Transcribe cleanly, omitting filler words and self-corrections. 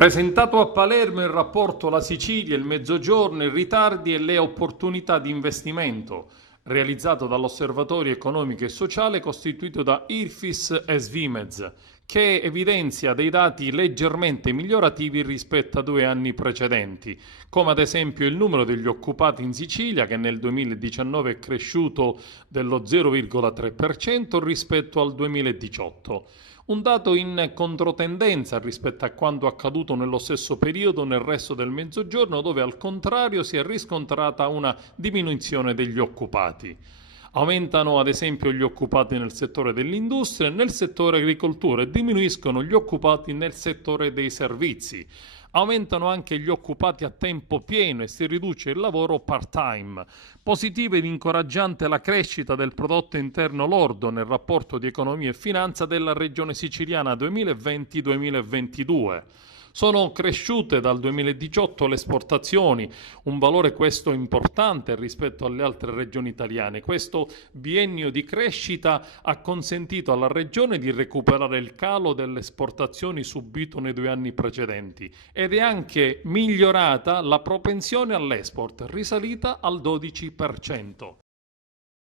Presentato a Palermo il rapporto La Sicilia, il Mezzogiorno, i ritardi e le opportunità di investimento, realizzato dall'Osservatorio Economico e Sociale costituito da IRFIS e Svimez, che evidenzia dei dati leggermente migliorativi rispetto a 2 anni precedenti, come ad esempio il numero degli occupati in Sicilia, che nel 2019 è cresciuto dello 0,3% rispetto al 2018. Un dato in controtendenza rispetto a quanto accaduto nello stesso periodo nel resto del Mezzogiorno, dove al contrario si è riscontrata una diminuzione degli occupati. Aumentano ad esempio gli occupati nel settore dell'industria e nel settore agricoltura e diminuiscono gli occupati nel settore dei servizi. Aumentano anche gli occupati a tempo pieno e si riduce il lavoro part-time. Positiva ed incoraggiante la crescita del prodotto interno lordo nel rapporto di economia e finanza della regione siciliana 2020-2022. Sono cresciute dal 2018 le esportazioni, un valore questo importante rispetto alle altre regioni italiane. Questo biennio di crescita ha consentito alla regione di recuperare il calo delle esportazioni subito nei 2 anni precedenti ed è anche migliorata la propensione all'export, risalita al 12%.